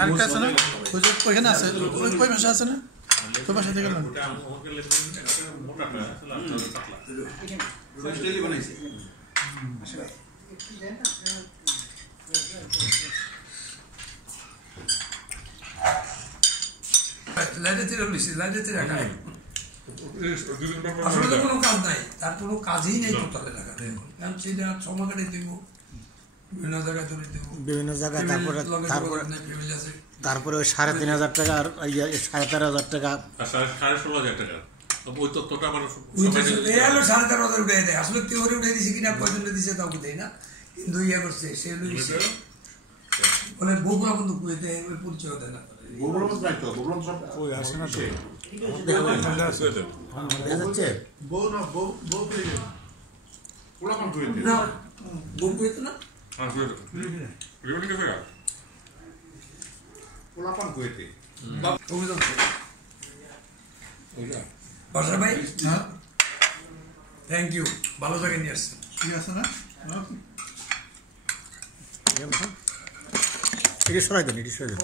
আরেকটা আছে না ওইখানে আছে ওই পাশে আছে না ওই পাশে থেকে আসলে তো কোনো কাজ নাই, তার কোনো কাজই নেই টোটাল এলাকাতে এখন, কারণ সেটা সময় কাটিয়ে দিব বিভিন্ন জায়গায় তুলে দেবো বিভিন্ন জায়গায়। তারপরে ওই 3,500 টাকা আর 13,500 টাকা 16,500 টাকা ওই তথ্যটা আমার 13,500 উঠে দেয়। আসলে থিওরি উঠে দিছে কিনা কয়জন দিচ্ছে তাও দেয় না, কিন্তু ইয়ে করছে সে বলে বগুড়া বন্ধু কুয়েতে ওই পরিচয় দেয় না। বাসা ভাই থ্যাংক ইউ, ভালো জায়গায় নিয়ে আসছেন। ঠিক আছে না এটা সরাই দেন, এটা সরাই দেন।